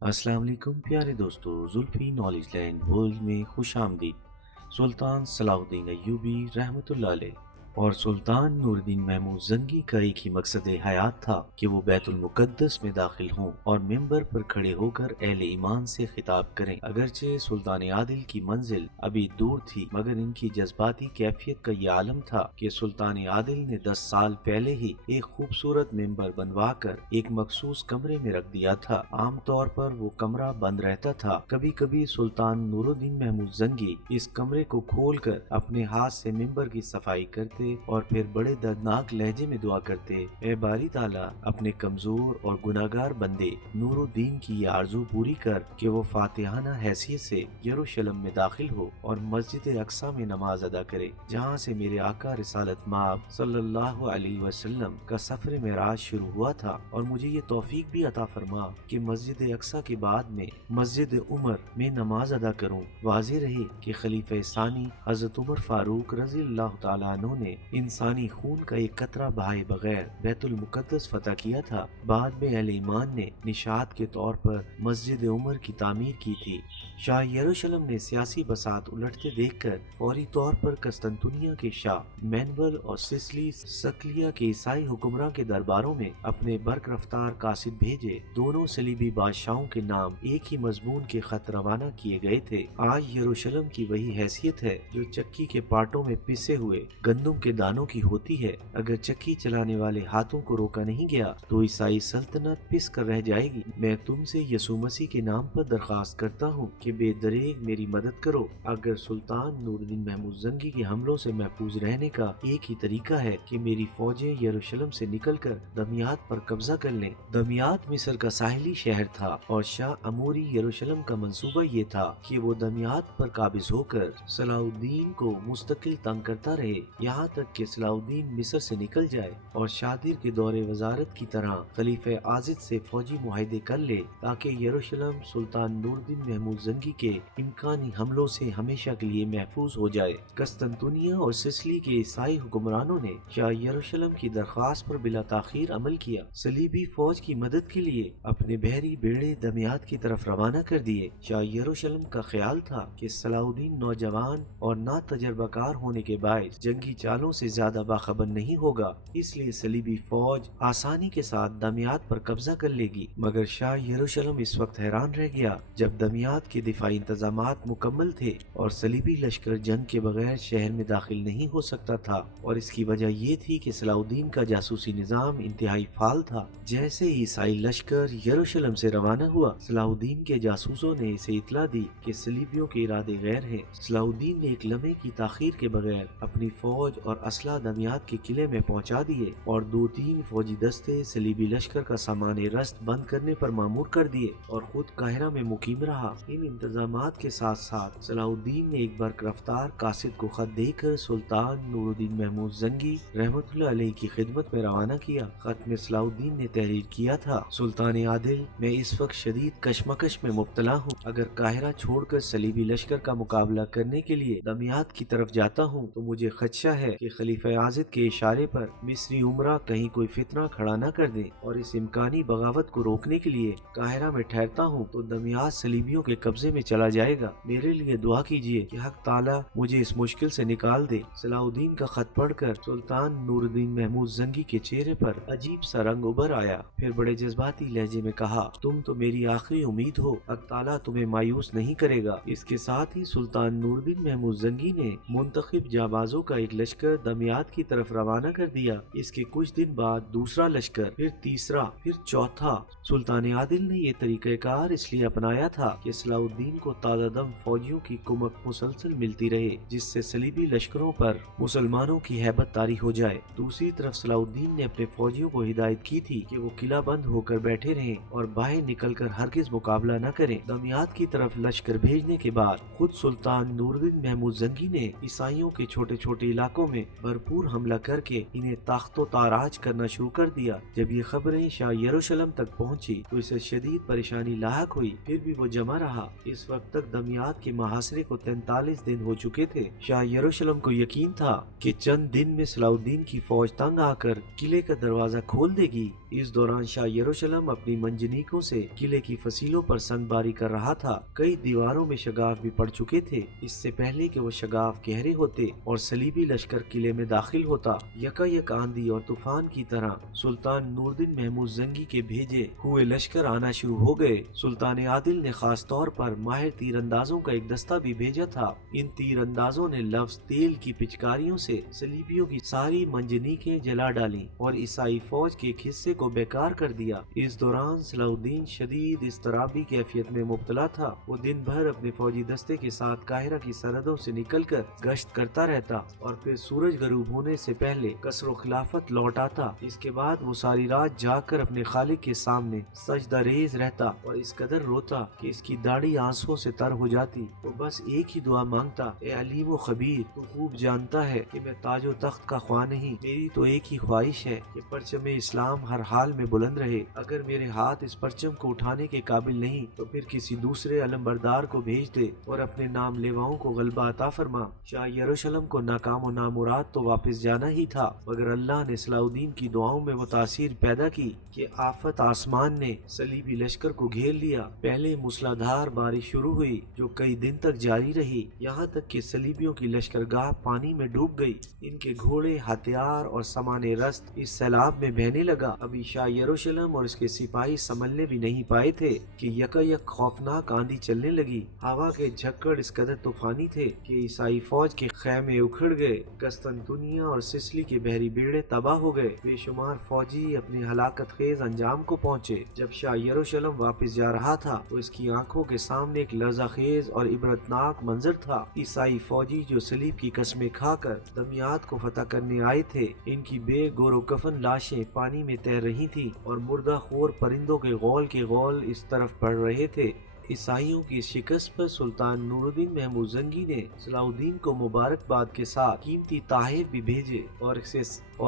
अस्सलाम वालेकुम प्यारे दोस्तों, जुल्फी नॉलेज लैंड वर्ल्ड में खुश आमदीद। सुल्तान सलाहुद्दीन अय्यूबी रहमतुल्लाह अलैह और सुल्तान नूरुद्दीन महमूद जंगी का एक ही मकसद हयात था कि वो बैतुल मुकद्दस में दाखिल हों और मिंबर पर खड़े होकर अहले ईमान से खिताब करें। अगरचे सुल्तान आदिल की मंजिल अभी दूर थी, मगर इनकी जज्बाती कैफियत का ये आलम था कि सुल्तान आदिल ने 10 साल पहले ही एक खूबसूरत मिंबर बनवा कर एक मखसूस कमरे में रख दिया था। आम तौर पर वो कमरा बंद रहता था। कभी कभी सुल्तान नूरुद्दीन महमूद जंगी इस कमरे को खोलकर अपने हाथ से मिंबर की सफाई करते और फिर बड़े दर्दनाक लहजे में दुआ करते, ए बारी ताला, अपने कमजोर और गुनाहगार बंदे नूरुद्दीन की ये आरजू पूरी कर कि वो फातिहाना हैसियत से यरूशलेम में दाखिल हो और मस्जिद अक्सा में नमाज अदा करे, जहाँ से मेरे आका रिसालत माब सल्लल्लाहु अलैहि वसल्लम का सफर मेराज शुरू हुआ था। और मुझे ये तौफीक भी अता फरमा कि मस्जिद अक्सा के बाद में मस्जिद उमर में नमाज अदा करूँ। वाज़ेह रहे कि खलीफा सानी हजरत उमर फारूक रज़ी अल्लाह तआला अन्हु ने इंसानी खून का एक कतरा बहाए बगैर बैतुल मुकद्दस फतह किया था। बाद में अहले ईमान ने निशात के तौर पर मस्जिद उमर की तामीर की थी। शाह यरूशलेम ने सियासी बसात उलटते देखकर फौरी तौर पर कस्तंतुनिया के शाह मैनुअल और सिसली सक्लिया के ईसाई हुक्मरान के दरबारों में अपने बर्क रफ्तार कासिद भेजे। दोनों सलीबी बादशाहों के नाम एक ही मजमून के खत रवाना किए गए थे। आज यरूशलेम की वही हैसियत है जो चक्की के पाटों में पिसे हुए गंदुम के दानों की होती है। अगर चक्की चलाने वाले हाथों को रोका नहीं गया तो ईसाई सल्तनत पिस कर रह जाएगी। मैं तुमसे यसु मसीह के नाम पर दरखास्त करता हूँ कि बेदरेग मेरी मदद करो। अगर सुल्तान नूरुद्दीन महमूद जंगी के हमलों से महफूज रहने का एक ही तरीका है कि मेरी फौजें यरूशलेम से निकलकर दमियात पर कब्जा कर लें। दमियात मिस्र का साहिली शहर था और शाह अमूरी यरूशलेम का मंसूबा ये था कि वो दमियात पर काबिज होकर सलाहुद्दीन को मुस्तकिल तंग करता रहे, यहाँ तक कि सलाहुद्दीन मिस्र से निकल जाए और शादिर के दौरे वजारत की तरह खलीफा आजिद से फौजी मुआहदे कर ले, ताकि यरूशलेम सुल्तान नूरुद्दीन महमूद जंगी के इम्कानी हमलों से हमेशा के लिए महफूज हो जाए। कस्तंतुनिया और सिसली के ईसाई हुक्मरानों ने शाह यरूशलेम की दरख्वास्त पर बिला ताखीर अमल किया। सलीबी फौज की मदद के लिए अपने बहरी बेड़े दमियात की तरफ रवाना कर दिए। शाह यरूशलेम का ख्याल था कि सलाहुद्दीन नौजवान और ना तजर्बाकार होने के बायस जंगी चालों से ज्यादा बाखबर नहीं होगा, इसलिए सलीबी फौज आसानी के साथ दमियात पर कब्जा कर लेगी। मगर शाह यरूशलेम इस वक्त हैरान रह गया जब दमियात के दिफाई इंतजामात मुकम्मल थे और सलीबी लश्कर जंग के बगैर शहर में दाखिल नहीं हो सकता था। और इसकी वजह ये थी कि सलाहुद्दीन का जासूसी निजाम इंतहाई फाल था। जैसे ही ईसाई लश्कर यरूशलेम से रवाना हुआ, सलाहुद्दीन के जासूसों ने इसे इतला दी कि सलीबियों के इरादे गैर हैं। सलाहुद्दीन ने एक लम्हे की ताखीर के बगैर अपनी फौज और असला दमियात के किले में पहुंचा दिए और 2-3 फौजी दस्ते सलीबी लश्कर का सामान रस्त बंद करने पर मामूर कर दिए और खुद काहिरा में मुकीम रहा। इन इंतजामात के साथ साथ सलाहुद्दीन ने एक बर्क रफ्तार कासिद को खत देकर सुल्तान नूरुद्दीन महमूद जंगी रहमतुल्लाह अलैह की खिदमत में रवाना किया। खत में सलाहुद्दीन ने तहरीर किया था, सुल्तान आदिल, मैं इस वक्त शदीद कशमकश में मुब्तला हूँ। अगर काहिरा छोड़कर सलीबी लश्कर का मुकाबला करने के लिए दमियात की तरफ जाता हूँ तो मुझे खदशा है कि खलीफा आजिद के इशारे पर मिस्री उमरा कहीं कोई फितना खड़ा न कर दे, और इस इम्कानी बगावत को रोकने के लिए काहिरा में ठहरता हूँ तो दमियात सलीबियों के कब्जे में चला जाएगा। मेरे लिए दुआ कीजिए कि हक ताला मुझे इस मुश्किल से निकाल दे। सलाहुद्दीन का खत पढ़कर सुल्तान नूरुद्दीन महमूद जंगी के चेहरे पर अजीब सा रंग उभर आया। फिर बड़े जज्बाती लहजे में कहा, तुम तो मेरी आखिरी उम्मीद हो, हक ताला तुम्हें मायूस नहीं करेगा। इसके साथ ही सुल्तान नूरुद्दीन महमूद जंगी ने मुंतखब जाबाजों का एक लश्कर दमियात की तरफ रवाना कर दिया। इसके कुछ दिन बाद दूसरा लश्कर, फिर तीसरा, फिर चौथा। सुल्तान आदिल ने ये तरीक़ाकार इसलिए अपनाया था कि सलाहुद्दीन को ताज़ा दम फौजियों की कुमक मुसलसल मिलती रहे, जिससे सलीबी लश्करों पर मुसलमानों की हैबत तारी हो जाए। दूसरी तरफ सलाहुद्दीन ने अपने फौजियों को हिदायत की थी कि वो किला बंद होकर बैठे रहें और बाहर निकलकर हरगिज मुकाबला न करें। दमियात की तरफ लश्कर भेजने के बाद खुद सुल्तान नूरुद्दीन महमूद जंगी ने ईसाइयों के छोटे छोटे इलाकों में میں بھرپور حملہ کر کے انہیں تاخت و تاراج کرنا شروع کر دیا۔ جب یہ خبریں شاہ یروشلم تک پہنچی تو اسے شدید پریشانی لاحق ہوئی، پھر بھی وہ جمع رہا۔ اس وقت تک دمیات کے محاصرے کو 43 دن ہو چکے تھے۔ شاہ یروشلم کو یقین تھا کہ چند دن میں صلاح الدین کی فوج تنگ آ کر قلعے کا دروازہ کھول دے گی۔ اس دوران شاہ یروشلم اپنی منجنیقوں سے قلعے کی فصیلوں پر سنگ باری کر رہا تھا۔ کئی دیواروں میں شگاف بھی پڑ چکے تھے۔ اس سے پہلے کہ وہ شگاف گہرے ہوتے اور صلیبی لشکر قلعے میں داخل ہوتا، یکایک آندھی اور طوفان کی طرح سلطان نوردین محمود زنگی کے بھیجے ہوئے لشکر آنا شروع ہو گئے۔ سلطان عادل نے خاص طور پر ماہر تیر اندازوں کا ایک دستہ بھی بھیجا تھا۔ ان تیر اندازوں نے لفظ تیل کی پچکاریوں سے صلیبیوں کی ساری منجنیقیں جلا ڈالیں اور عیسائی فوج کے ایک حصے کو بیکار کر دیا۔ اس دوران صلاح الدین شدید اضطرابی کیفیت میں مبتلا تھا۔ وہ دن بھر اپنے فوجی دستے کے ساتھ قاہرہ کی سرحدوں سے نکل کر گشت کرتا رہتا اور پھر سورج غروب ہونے سے پہلے قصر و خلافت لوٹ آتا۔ اس کے بعد وہ ساری رات جاگ کر اپنے خالق کے سامنے سجدہ ریز رہتا اور اس قدر روتا کہ اس کی داڑھی آنسوں سے تر ہو جاتی۔ وہ بس ایک ہی دعا مانگتا، اے علیم و خبیر، تو خوب جانتا ہے کہ میں تاج و تخت کا خواہ نہیں، میری تو ایک ہی خواہش ہے کہ پرچم اسلام ہر حال میں بلند رہے۔ اگر میرے ہاتھ اس پرچم کو اٹھانے کے قابل نہیں تو پھر کسی دوسرے علم بردار کو بھیج دے اور اپنے نام لیواؤں کو غلبہ عطا فرما۔ شاہ یروشلم کو ناکام و نامراد تو واپس جانا ہی تھا، مگر اللہ نے صلاح الدین کی دعاؤں میں وہ تاثیر پیدا کی کہ آفت آسمان نے صلیبی لشکر کو گھیر لیا۔ پہلے موسلادھار بارش شروع ہوئی جو کئی دن تک جاری رہی، یہاں تک کہ صلیبیوں کی لشکرگاہ پانی میں ڈوب گئی۔ ان کے گھوڑے، ہتھیار اور سامان رست اس سیلاب میں بہنے لگا۔ ابھی شاہ یروشلم اور اس کے سپاہی سنبھلنے بھی نہیں پائے تھے کہ یکایک خوفناک آندھی چلنے لگی۔ ہوا کے جھکڑ اس قدر طوفانی تھے کہ عیسائی فوج کے خیمے اکھڑ گئے۔ قسطنطنیہ اور سسلی کے بحری بیڑے تباہ ہو گئے۔ بے شمار فوجی اپنے ہلاکت خیز انجام کو پہنچے۔ جب شاہ یروشلم واپس جا رہا تھا تو اس کی آنکھوں کے سامنے ایک لرزہ خیز اور عبرتناک منظر تھا۔ عیسائی فوجی جو صلیب کی قسمیں کھا کر دمیات کو فتح کرنے آئے تھے، ان کی بے گور و کفن لاشیں پانی میں تیر رہی تھیں اور مردہ خور پرندوں کے غول کے غول اس طرف پڑ رہے تھے۔ عیسائیوں کی شکست پر سلطان نوردین محمود زنگی نے صلاح الدین کو مبارکباد کے ساتھ قیمتی تحائف بھی بھیجے اور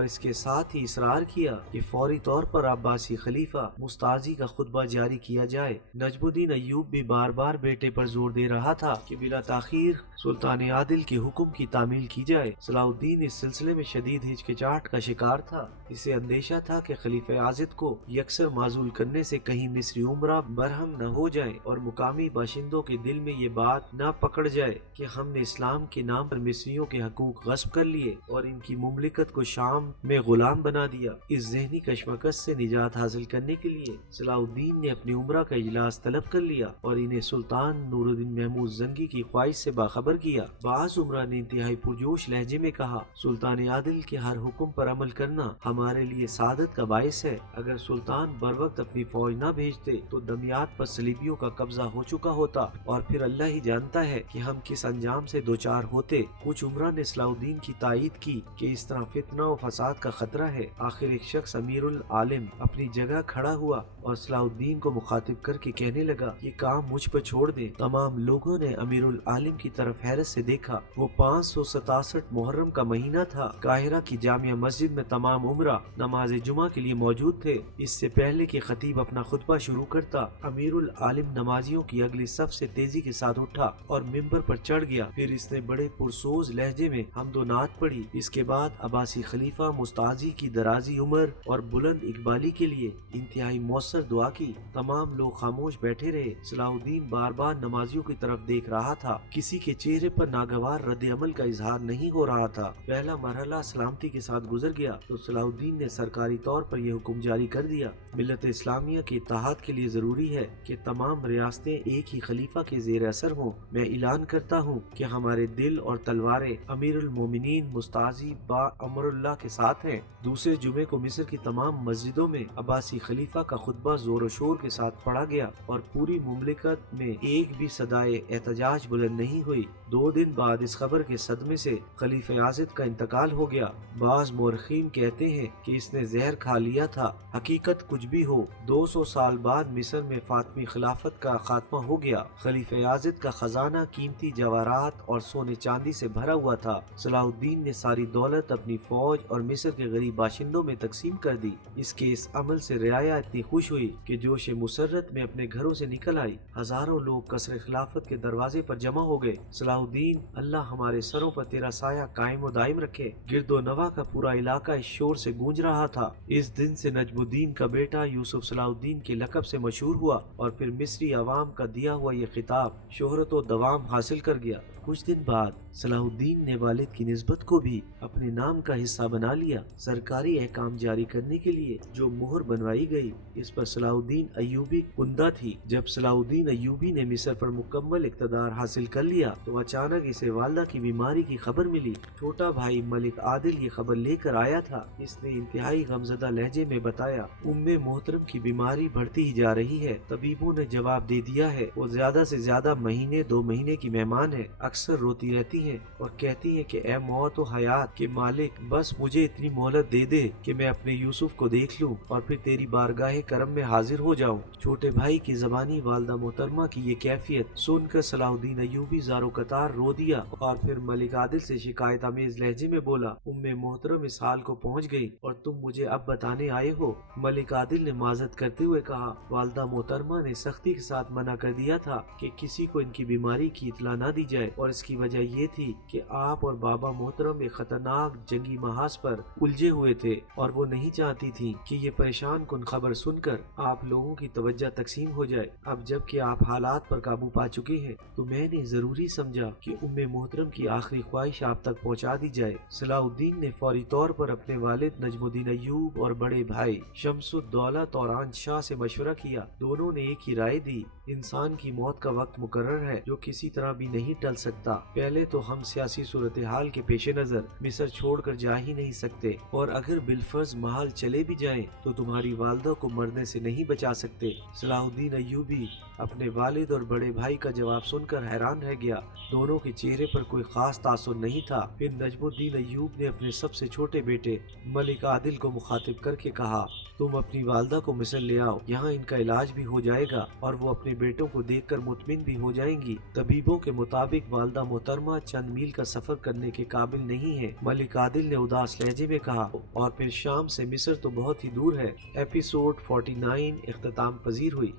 اس کے ساتھ ہی اصرار کیا کہ فوری طور پر عباسی خلیفہ مستعصی کا خطبہ جاری کیا جائے۔ نجم الدین ایوب بھی بار بار بیٹے پر زور دے رہا تھا کہ بلا تاخیر سلطان عادل کے حکم کی تعمیل کی جائے۔ صلاح الدین اس سلسلے میں شدید ہچکچاہٹ کا شکار تھا۔ اسے اندیشہ تھا کہ خلیفہ عازد کو یکسر معزول کرنے سے کہیں مصری عمرہ برہم نہ ہو جائیں اور مقامی باشندوں کے دل میں یہ بات نہ پکڑ جائے کہ ہم نے اسلام کے نام پر مصریوں کے حقوق غصب کر لیے اور ان کی مملکت کو شام میں غلام بنا دیا۔ اس ذہنی کشمکش سے نجات حاصل کرنے کے لیے صلاح الدین نے اپنی عمرہ کا اجلاس طلب کر لیا اور انہیں سلطان نوردین محمود زنگی کی خواہش سے باخبر کیا۔ بعض عمرہ نے انتہائی پرجوش لہجے میں کہا، سلطان عادل کے ہر حکم پر عمل کرنا ہمارے لیے سعادت کا باعث ہے۔ اگر سلطان بر وقت اپنی فوج نہ بھیجتے تو دمیات پر صلیبیوں کا قبضہ ہو چکا ہوتا اور پھر اللہ ہی جانتا ہے کہ ہم کس انجام سے دوچار ہوتے۔ کچھ عمرہ نے صلاح الدین کی تائید کی کہ اس طرح فتنہ و فساد کا خطرہ ہے۔ آخر ایک شخص امیر العالم اپنی جگہ کھڑا ہوا اور صلاح الدین کو مخاطب کر کے کہنے لگا، یہ کام مجھ پر چھوڑ دیں۔ تمام لوگوں نے امیر العالم کی طرف حیرت سے دیکھا۔ وہ 567 محرم کا مہینہ تھا۔ قاہرہ کی جامع مسجد میں تمام عمرہ نماز جمعہ کے لیے موجود تھے۔ اس سے پہلے کہ خطیب اپنا خطبہ شروع کرتا، امیر العالم نمازیوں کی اگلی صف سے تیزی کے ساتھ اٹھا اور ممبر پر چڑھ گیا۔ پھر اس نے بڑے پرسوز لہجے میں حمد و نعت پڑھی۔ اس کے بعد عباسی خلیفہ مستعصی کی درازی عمر اور بلند اقبالی کے لیے انتہائی مؤثر دعا کی۔ تمام لوگ خاموش بیٹھے رہے۔ صلاح الدین بار بار نمازیوں کی طرف دیکھ رہا تھا۔ کسی کے چہرے پر ناگوار رد عمل کا اظہار نہیں ہو رہا تھا۔ پہلا مرحلہ سلامتی کے ساتھ گزر گیا تو صلاح الدین نے سرکاری طور پر یہ حکم جاری کر دیا، ملت اسلامیہ کے اتحاد کے لیے ضروری ہے کہ تمام ریاستیں ایک ہی خلیفہ کے زیر اثر ہوں۔ میں اعلان کرتا ہوں کہ ہمارے دل اور تلواریں امیر المومنین مستعصی با امر اللہ کے ساتھ ہیں۔ دوسرے جمعے کو مصر کی تمام مسجدوں میں عباسی خلیفہ کا خطبہ زور و شور کے ساتھ پڑھا گیا اور پوری مملکت میں ایک بھی صدائے احتجاج بلند نہیں ہوئی۔ 2 دن بعد اس خبر کے صدمے سے خلیفہ عازد کا انتقال ہو گیا۔ بعض مورخین کہتے ہیں کہ اس نے زہر کھا لیا تھا۔ حقیقت کچھ بھی ہو، 200 سال بعد مصر میں فاطمی خلافت کا खात्मा हो गया। खलीफा याजिद का खजाना कीमती जवाहरात और सोने चांदी से भरा हुआ था। सलाहुद्दीन ने सारी दौलत अपनी फौज और मिस्र के गरीब बाशिंदों में तकसीम कर दी। इसके इस अमल से रियाया इतनी खुश हुई कि जोश मुसर्रत में अपने घरों से निकल आई। हजारों लोग कसर खिलाफत के दरवाजे पर जमा हो गए। सलाहुद्दीन, अल्लाह हमारे सरों पर तेरा साया कायम व दायम रखे। गिरदो नवा का पूरा इलाका इस शोर से गूंज रहा था। इस दिन से नजमुद्दीन का बेटा यूसुफ सलाहुद्दीन के लक़ब से मशहूर हुआ और फिर मिस्री अवाम का दिया हुआ ये खिताब शोहरत व दवाम हासिल कर गया। कुछ दिन बाद सलाहुद्दीन ने वालिद की निस्बत को भी अपने नाम का हिस्सा बना लिया। सरकारी अहकाम जारी करने के लिए जो मुहर बनवाई गई, इस पर सलाहुद्दीन अय्यूबी कुंदा थी। जब सलाहुद्दीन अय्यूबी ने मिस्र पर मुकम्मल इक़्तिदार हासिल कर लिया तो अचानक इसे वालदा की बीमारी की खबर मिली। छोटा भाई मलिक आदिल ये खबर लेकर आया था। इसने इंतहाई गमज़दा लहजे में बताया, उम्मे मोहतरम की बीमारी बढ़ती ही जा रही है। तबीबों ने जवाब दे दिया है वो ज्यादा से ज्यादा महीने 2 महीने की मेहमान है। अक्सर रोती रहती हैं और कहती हैं कि ए मौत व हयात के मालिक, बस मुझे इतनी मोहलत दे दे कि मैं अपने यूसुफ को देख लूं और फिर तेरी बारगाह करम में हाजिर हो जाऊं। छोटे भाई की ज़बानी वालदा मोहतरमा की ये कैफियत सुनकर सलाहुद्दीन अय्यूबी ज़ारो कतार रो दिया और फिर मलिक आदिल से शिकायत आमेज लहजे में बोला, उम्मे मोहतरम इस हाल को पहुँच गई और तुम मुझे अब बताने आए हो। मलिक आदिल ने माजरत करते हुए कहा, वालदा मोहतरमा ने सख्ती के साथ मना कर दिया था कि किसी को इनकी बीमारी की इतला ना दी जाए और इसकी वजह ये थी कि आप और बाबा मोहतरम एक खतरनाक जंगी महाज पर उलझे हुए थे और वो नहीं चाहती थी कि ये परेशान कुन खबर सुनकर आप लोगों की तवज्जो तकसीम हो जाए। अब जबकि आप हालात पर काबू पा चुके हैं तो मैंने जरूरी समझा कि उम्मे मोहतरम की आखिरी ख्वाहिश आप तक पहुंचा दी जाए। सलाहुद्दीन ने फौरी तौर पर अपने वालिद नजमुद्दीन अय्यूब और बड़े भाई शम्सुद्दौलत और आन शाह से मशवरा किया। दोनों ने एक ही राय दी, इंसान की मौत का वक्त मुकर्रर है जो किसी तरह भी नहीं टल सकता। पहले तो हम सियासी सूरत हाल के पेश नजर मिस्र छोड़कर जा ही नहीं सकते और अगर बिलफर्ज महल चले भी जाएं तो तुम्हारी वालदा को मरने से नहीं बचा सकते। सलाहुद्दीन अय्यूबी अपने वालिद और बड़े भाई का जवाब सुनकर हैरान रह गया। दोनों के चेहरे पर कोई खास तासुर नहीं था। फिर नजमुद्दीन अय्यूब ने अपने सबसे छोटे बेटे मलिक आदिल को मुखातिब करके कहा, तुम अपनी वालदा को मिस्र ले आओ, यहाँ इनका इलाज भी हो जाएगा और वो अपने बेटों को देखकर मुतमिन भी हो जाएंगी। तबीबों के मुताबिक वालदा मोहतरमा चंद मील का सफर करने के काबिल नहीं है। मलिक आदिल ने उदास लहजे में कहा, और फिर शाम से मिस्र तो बहुत ही दूर है। एपिसोड 49 इख्तिताम पजीर हुई।